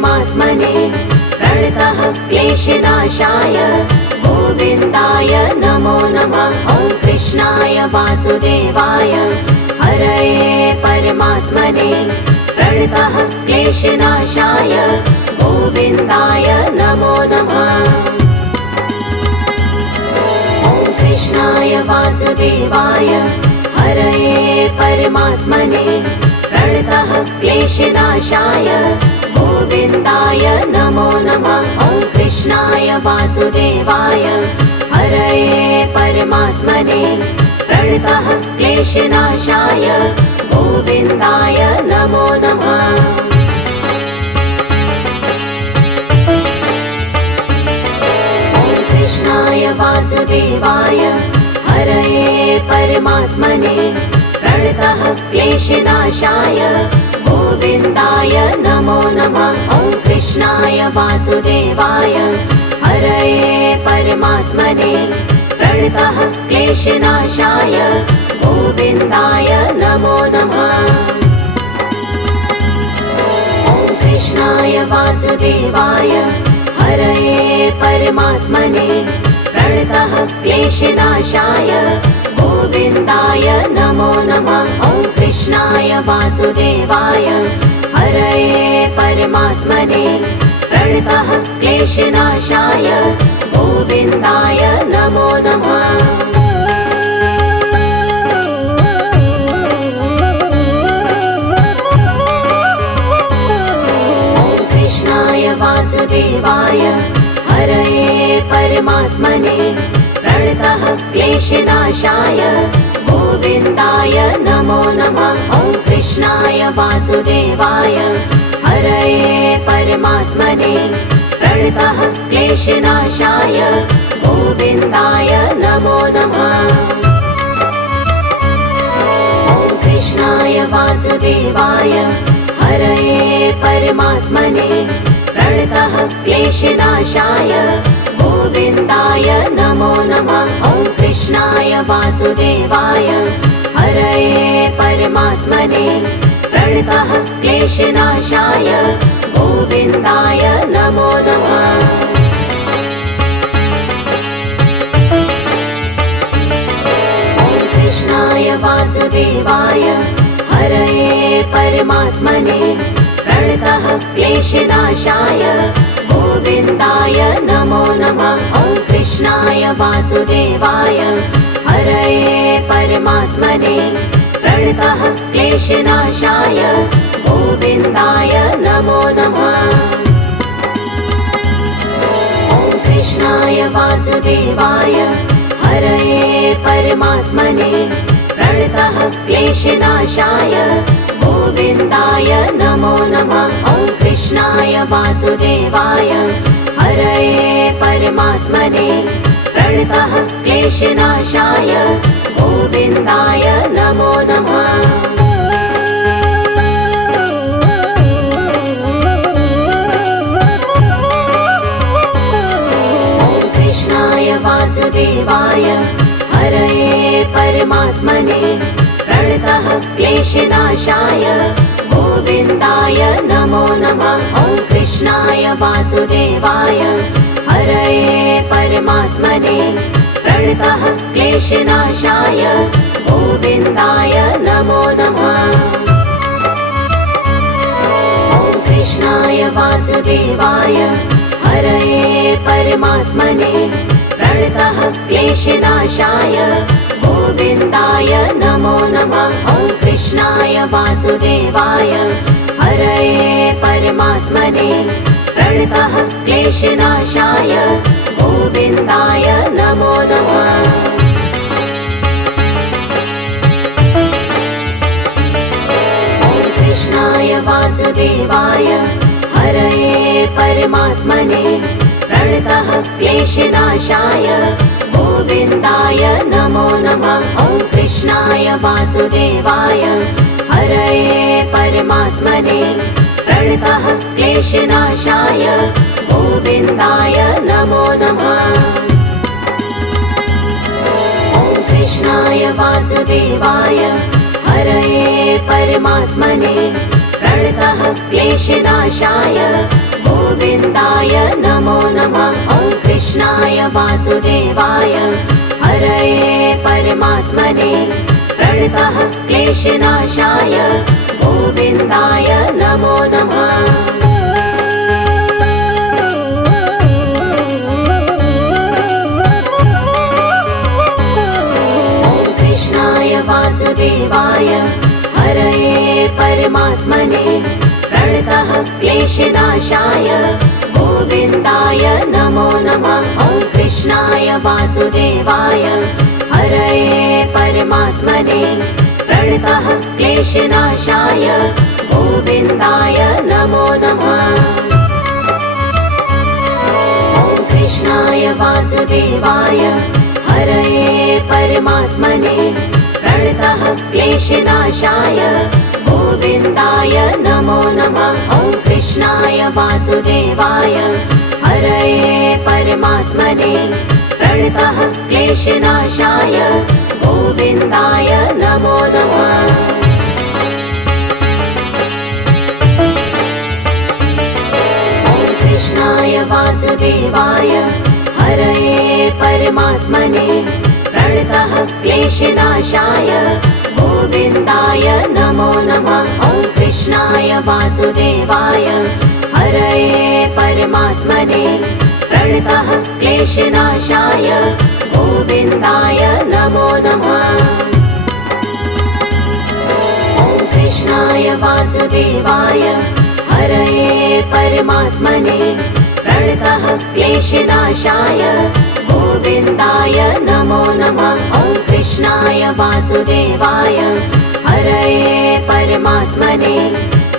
परमात्मने प्रणतः क्लेशनाशाय गोविन्दाय नमो नमः। ॐ कृष्णाय वासुदेवाय हरये परमात्मने प्रणतः क्लेशनाशाय गोविन्दाय नमो नमः। ॐ कृष्णाय वासुदेवाय हरये परमात्मने प्रणतः क्लेशनाशाय गोविन्दाय नमो नमः। ॐ कृष्णाय वासुदेवाय हरये परमात्मने प्रणतः क्लेशनाशाय गोविन्दाय नमो नमः। ॐ कृष्णाय वासुदेवाय हरये परमात्मने प्रणतः क्लेशनाशाय गोविन्दाय नमो नमः। ॐ कृष्णाय वासुदेवाय हरये परमात्मने प्रणतः क्लेशनाशाय गोविन्दाय नमो नमः। ॐ कृष्णाय वासुदेवाय हरये परमात्मने प्रणतः क्लेशनाशाय गोविन्दाय नमो नमः। ॐ कृष्णाय वासुदेवाय हरये परमात्मने प्रणतः क्लेशनाशाय गोविन्दाय नमो नमः। ॐ कृष्णाय वासुदेवाय हरये परमात्मने प्रणतः क्लेशनाशाय गोविन्दाय नमो नमः। ॐ कृष्णाय वासुदेवाय हरये परमात्मने प्रणतः क्लेशनाशाय गोविन्दाय नमो नमः। ॐ कृष्णाय वासुदेवाय हरये परमात्मने प्रणतः क्लेशनाशाय गोविन्दाय नमो नमः। ॐ कृष्णाय वासुदेवाय हरये परमात्मने प्रणतः क्लेशनाशाय गोविन्दाय नमो नमः। ॐ कृष्णाय वासुदेवाय हरये परमात्मने प्रणतः क्लेशनाशाय गोविन्दाय नमो नमः। ॐ कृष्णाय वासुदेवाय हरये परमात्मने प्रणतः क्लेशनाशाय गोविन्दाय नमो नमः। ॐ कृष्णाय वासुदेवाय हरये परमात्मने प्रणतः क्लेशनाशाय गोविन्दाय नमो नमः। ॐ कृष्णाय वासुदेवाय हरये परमात्मने प्रणतः क्लेशनाशाय गोविन्दाय नमो नमः। ॐ कृष्णाय वासुदेवाय हरये परमात्मने प्रणतः क्लेशनाशाय गोविन्दाय नमो नमः। ॐ कृष्णाय वासुदेवाय हरये परमात्मने प्रणतः क्लेशनाशाय गोविन्दाय नमो नमः। ॐ कृष्णाय वासुदेवाय हरये परमात्मने प्रणतः क्लेशनाशाय गोविन्दाय नमो नमः। ॐ कृष्णाय वासुदेवाय हरये परमात्मने प्रणतः क्लेशनाशाय गोविन्दाय नमो नमः। ॐ कृष्णाय वासुदेवाय हरये परमात्मने प्रणतः क्लेशनाशाय गोविन्दाय नमो नमः। ॐ कृष्णाय वासुदेवाय हरये परमात्मने प्रणतः क्लेशनाशाय गोविन्दाय नमो नमः। ॐ कृष्णाय वासुदेवाय हरये परमात्मने प्रणतः क्लेशनाशाय गोविन्दाय नमो नमः। ॐ कृष्णाय वासुदेवाय हरये परमात्मने प्रणतः क्लेशनाशाय गोविन्दाय नमो नमः। वासुदेवाय हरये परमात्मने प्रणतः क्लेशनाशाय गोविन्दाय नमो नमः। ॐ कृष्णाय वासुदेवाय हरये परमात्मने प्रणतः क्लेशनाशाय गोविन्दाय नमो नमः। ॐ कृष्णाय वासुदेवाय हरये परमात्मने प्रणतः क्लेशनाशाय गोविन्दाय नमो नमः। ॐ कृष्णाय वासुदेवाय हरये परमात्मने प्रणतः क्लेशनाशाय गोविन्दाय नमो नमः। ॐ कृष्णाय वासुदेवाय हरये परमात्मने प्रणतः क्लेशनाशाय गोविन्दाय नमो नमः। ॐ कृष्णाय वासुदेवाय हरये परमात्मने प्रणतः क्लेशनाशाय गोविन्दाय नमो नमः। ॐ कृष्णाय वासुदेवाय हरये परमात्मने प्रणतः क्लेशनाशाय गोविन्दाय नमो नमः। ॐ कृष्णाय वासुदेवाय हरये परमात्मने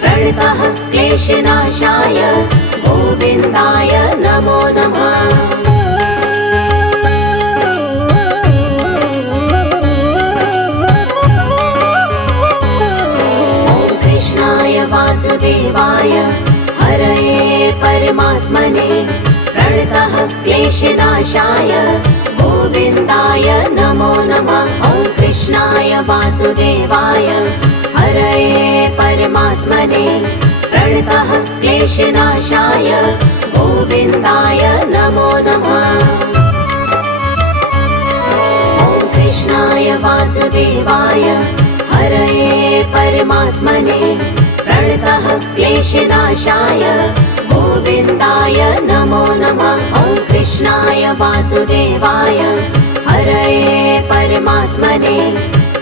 प्रणतः क्लेशनाशाय गोविन्दाय नमो नमः। ॐ कृष्णाय वासुदेवाय हरये परमात्मने प्रणतः क्लेशनाशाय गोविन्दाय नमो नमः। ॐ कृष्णाय वासुदेवाय हरये परमात्मने प्रणतः क्लेशनाशाय गोविन्दाय नमो नमः। ॐ कृष्णाय वासुदेवाय हरये परमात्मने प्रणतः क्लेशनाशाय गोविन्दाय नमो नमः। ॐ कृष्णाय वासुदेवाय हरये परमात्मने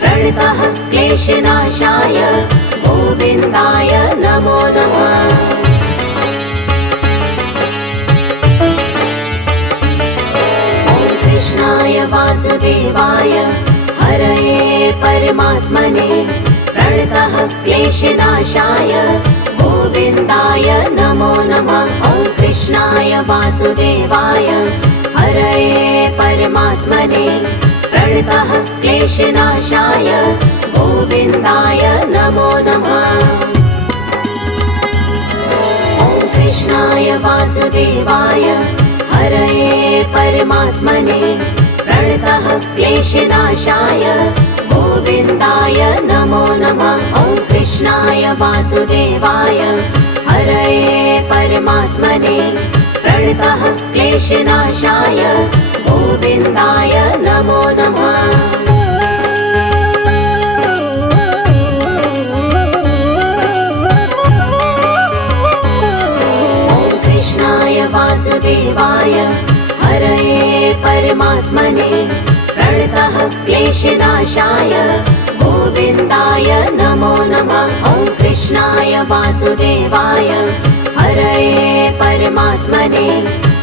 प्रणतः क्लेशनाशाय गोविन्दाय नमो नमः। ॐ कृष्णाय वासुदेवाय हरये परमात्मने प्रणतः क्लेशनाशाय गोविन्दाय नमो नमः। ॐ कृष्णाय वासुदेवाय हरये परमात्मने प्रणतः क्लेशनाशाय गोविन्दाय नमो नमः। ॐ कृष्णाय वासुदेवाय हरये परमात्मने प्रणतः क्लेशनाशाय गोविन्दाय नमो नमः। ॐ कृष्णाय वासुदेवाय हरये परमात्मने प्रणतः क्लेशनाशाय गोविन्दाय नमो नमः। ॐ कृष्णाय वासुदेवाय हरये परमात्मने प्रणतः क्लेशनाशाय गोविन्दाय नमो नमः। ॐ कृष्णाय वासुदेवाय हरये परमात्मने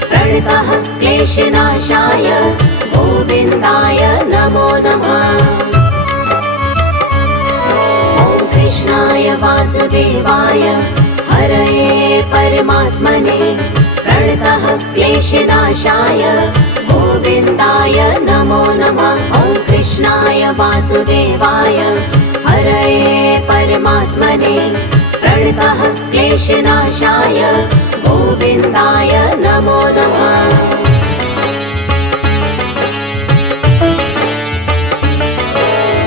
प्रणतः क्लेशनाशाय गोविन्दाय नमो नमः। ॐ कृष्णाय वासुदेवाय हरये परमात्मने प्रणतः क्लेशनाशाय गोविन्दाय नमो नमः। ॐ कृष्णाय वासुदेवाय हरये परमात्मने प्रणतः क्लेशनाशाय गोविन्दाय नमो नमः।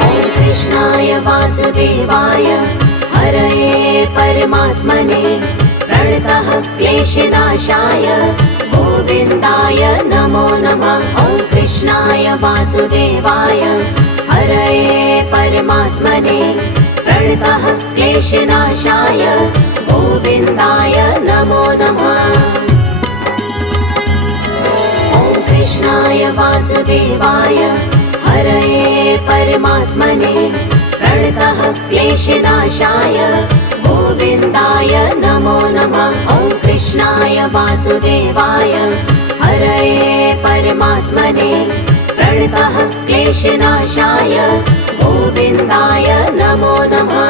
ॐ कृष्णाय वासुदेवाय हरये परमात्मने प्रणतः क्लेशनाशाय गोविन्दाय नमो नमः। ॐ कृष्णाय वासुदेवाय हरये परमात्मने प्रणतः क्लेशनाशाय गोविन्दाय नमो नमः। ॐ कृष्णाय वासुदेवाय हरये परमात्मने प्रणतः क्लेशनाशाय गोविन्दाय नमो नमः। ॐ कृष्णाय वासुदेवाय हरये परमात्मने प्रणतः क्लेशनाशाय गोविन्दाय नमो नमः।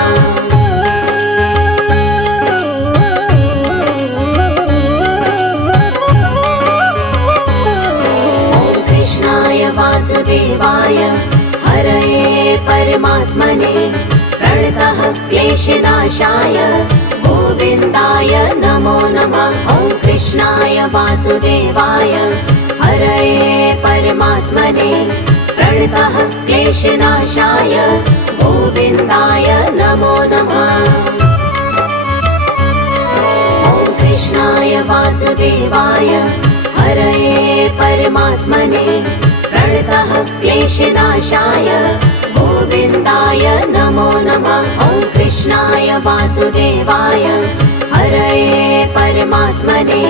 ॐ कृष्णाय वासुदेवाय हरये परमात्मने प्रणतः क्लेशनाशाय गोविन्दाय नमो नमः। ॐ कृष्णाय वासुदेवाय हरये परमात्मने प्रणतः क्लेशनाशाय गोविन्दाय नमो नमः। ॐ कृष्णाय वासुदेवाय हरये परमात्मने प्रणतः क्लेशनाशाय गोविन्दाय नमो नमः। ॐ कृष्णाय वासुदेवाय हरये परमात्मने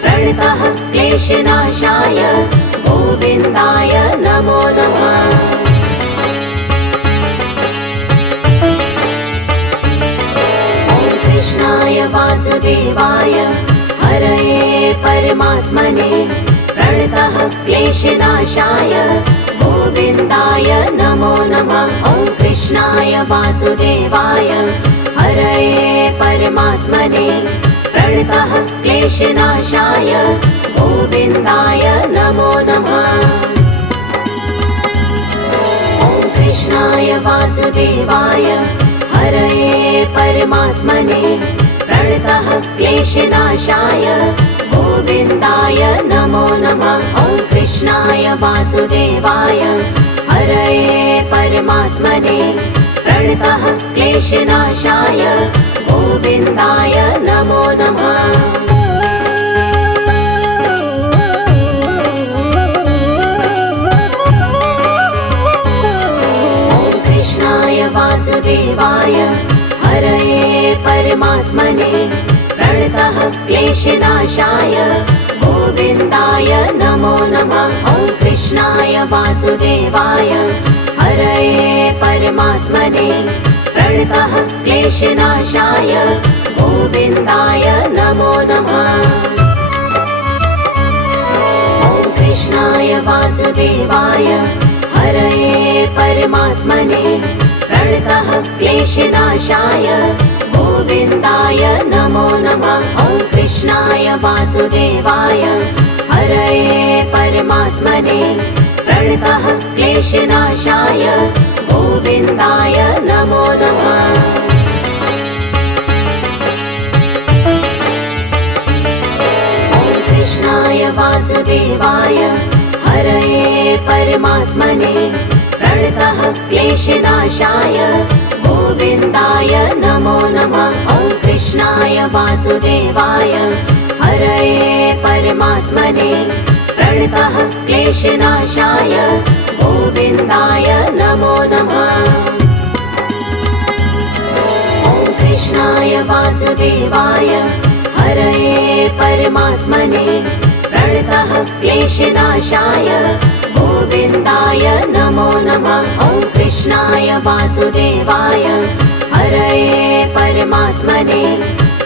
प्रणतः क्लेशनाशाय गोविन्दाय नमो नमः। ॐ कृष्णाय वासुदेवाय हरये परमात्मने प्रणतः क्लेशनाशाय गोविन्दाय नमो नमः। ॐ कृष्णाय वासुदेवाय हरये परमात्मने प्रणतः क्लेशनाशाय गोविन्दाय नमो नमः। ॐ कृष्णाय वासुदेवाय हरये परमात्मने प्रणतः क्लेशनाशाय गोविन्दाय नमो नमः। ॐ कृष्णाय वासुदेवाय हरये परमात्मने प्रणतः क्लेशनाशाय गोविन्दाय नमो नमः। ॐ कृष्णाय वासुदेवाय हरये परमात्मने प्रणतः क्लेशनाशाय गोविन्दाय नमो नमः। ॐ कृष्णाय वासुदेवाय हरये परमात्मने प्रणतः क्लेशनाशाय गोविन्दाय नमो नमः। ॐ कृष्णाय वासुदेवाय हरये परमात्मने प्रणतः क्लेशनाशाय गोविन्दाय नमो नमः। ॐ कृष्णाय वासुदेवाय हरये परमात्मने प्रणतः क्लेशनाशाय गोविन्दाय नमो नमः। ॐ कृष्णाय वासुदेवाय हरये परमात्मने प्रणतः क्लेशनाशाय गोविन्दाय नमो नमः। ॐ कृष्णाय वासुदेवाय हरये परमात्मने प्रणतः क्लेशनाशाय गोविन्दाय नमो नमः। ॐ कृष्णाय वासुदेवाय हरये परमात्मने प्रणतः क्लेशनाशाय गोविन्दाय नमो नमः। ॐ कृष्णाय वासुदेवाय हरये परमात्मने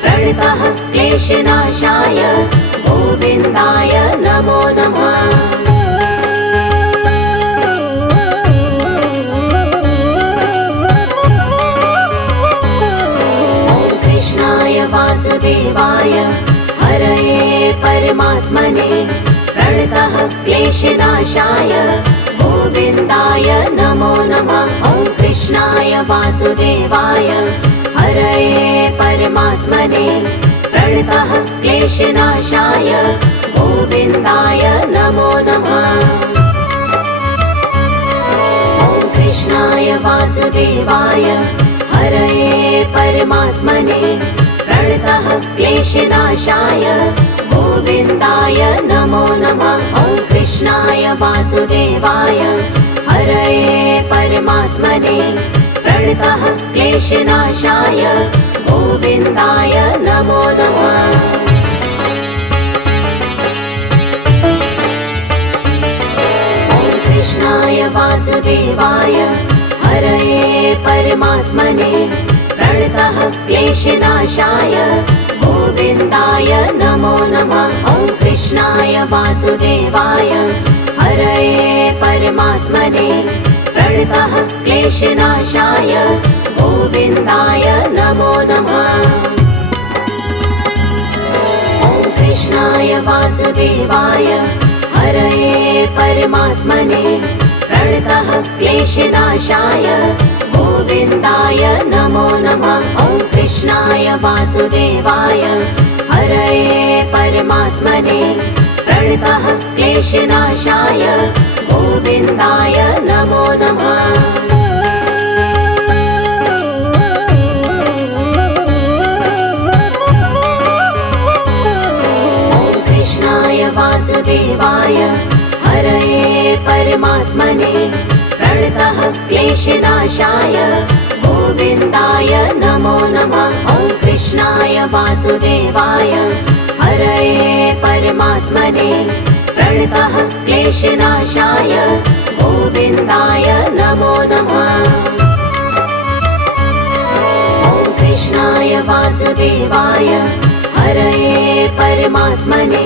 प्रणतः क्लेशनाशाय गोविन्दाय नमो नमः। ॐ कृष्णाय वासुदेवाय हरये परमात्मने प्रणतः क्लेशनाशाय गोविन्दाय नमो नमः। ॐ कृष्णाय वासुदेवाय हरये परमात्मने प्रणतः क्लेशनाशाय गोविन्दाय नमो नमः। ॐ कृष्णाय वासुदेवाय हरये परमात्मने प्रणतः प्रणतः क्लेशनाशाय गोविन्दाय नमो नमः। ॐ कृष्णाय वासुदेवाय हरये परमात्मने प्रणतः क्लेशनाशाय गोविन्दाय नमो नमः। कृष्णाय वासुदेवाय हरये परमात्मने प्रणतः क्लेशनाशाय गोविन्दाय नमो नमः। ॐ कृष्णाय वासुदेवाय हरये परमात्मने प्रणतः क्लेशनाशाय गोविन्दाय नमो नमः। ॐ कृष्णाय वासुदेवाय हरये परमात्मने प्रणतः क्लेशनाशाय गोविन्दाय नमो नमः। ॐ कृष्णाय वासुदेवाय हरये परमात्मने प्रणतः क्लेशनाशाय गोविन्दाय नमो नमः। वासुदेवाय हरये परमात्मने प्रणतः क्लेशनाशाय गोविन्दाय नमो नमः। ॐ कृष्णाय वासुदेवाय हरये परमात्मने प्रणतः क्लेशनाशाय गोविन्दाय नमो नमः। ॐ कृष्णाय वासुदेवाय हरये परमात्मने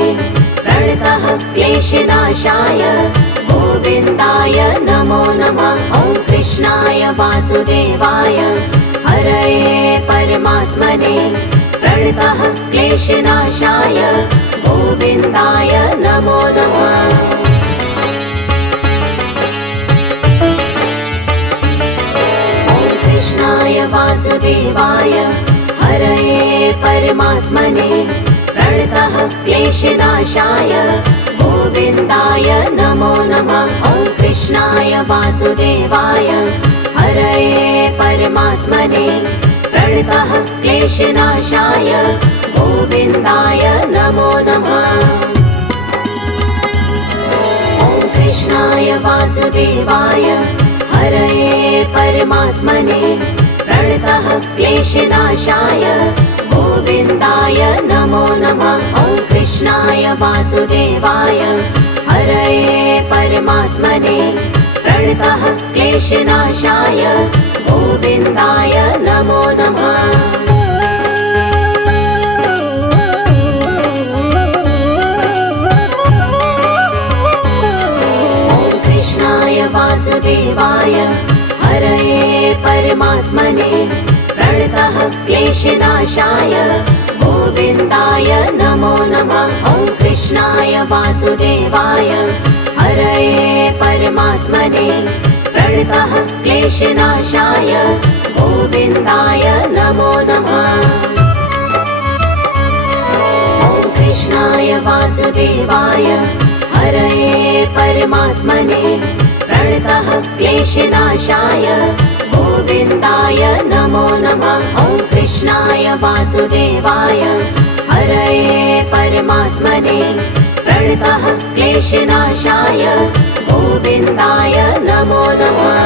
प्रणतः क्लेशनाशाय गोविन्दाय नमो नमः। ॐ कृष्णाय वासुदेवाय हरये परमात्मने प्रणतः क्लेशनाशाय गोविन्दाय नमो नमः। ॐ कृष्णाय वासुदेवाय हरये परमात्मने प्रणतः क्लेशनाशाय गोविन्दाय नमो नमः। ॐ कृष्णाय वासुदेवाय हरये परमात्मने प्रणतः क्लेशनाशाय गोविन्दाय नमो नमः। ॐ कृष्णाय वासुदेवाय हरये परमात्मने प्रणतः क्लेशनाशाय गोविन्दाय नमो नमः। ॐ कृष्णाय वासुदेवाय हरये परमात्मने प्रणतः क्लेशनाशाय गोविन्दाय नमो नमः। ॐ कृष्णाय वासुदेवाय हरये परमात्मने प्रणतः क्लेशनाशाय गोविन्दाय नमो नमः। ॐ कृष्णाय वासुदेवाय हरये परमात्मने प्रणतः क्लेशनाशाय गोविन्दाय नमो नमः। ॐ कृष्णाय वासुदेवाय हरये परमात्मने प्रणतः क्लेशनाशाय गोविन्दाय नमो नमः। ॐ कृष्णाय वासुदेवाय हरये परमात्मने प्रणतः क्लेशनाशाय गोविन्दाय नमो नमः।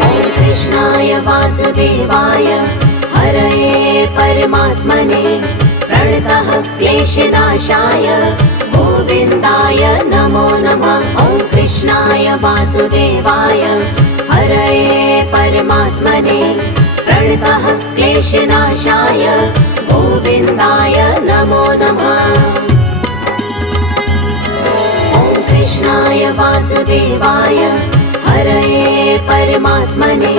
ॐ कृष्णाय वासुदेवाय हरये परमात्मने प्रणतः क्लेशनाशाय गोविन्दाय नमो नमः। ॐ कृष्णाय वासुदेवाय हरये परमात्मने प्रणतः क्लेशनाशाय गोविन्दाय नमो नमः। ॐ कृष्णाय वासुदेवाय हरये परमात्मने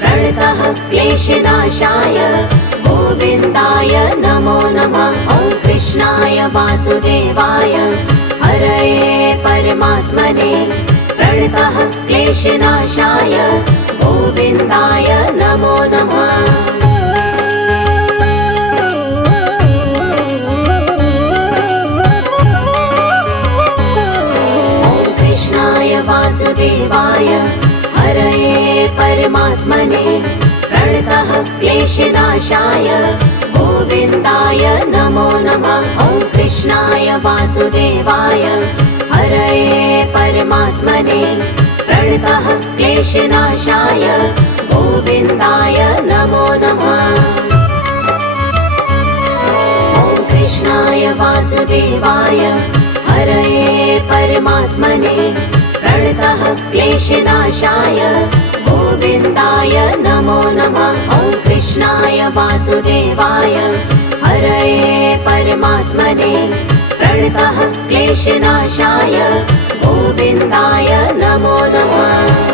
प्रणतः क्लेशनाशाय गोविन्दाय नमो नमः। ॐ कृष्णाय वासुदेवाय हरये परमात्मने प्रणतः क्लेशनाशाय गोविन्दाय नमो नमः। ॐ कृष्णाय वासुदेवाय हरये परमात्मने क्लेशनाशाय गोविन्दाय नमो नमः। ॐ कृष्णाय वासुदेवाय हरये परमात्मने प्रणतः क्लेशनाशाय गोविन्दाय नमो नमः। ॐ कृष्णाय वासुदेवाय हरये परमात्मने प्रणतः क्लेशनाशाय गोविन्दाय नमो नमः। ॐ कृष्णाय वासुदेवाय हरये परमात्मने प्रणतः क्लेशनाशाय गोविन्दाय नमो नमः।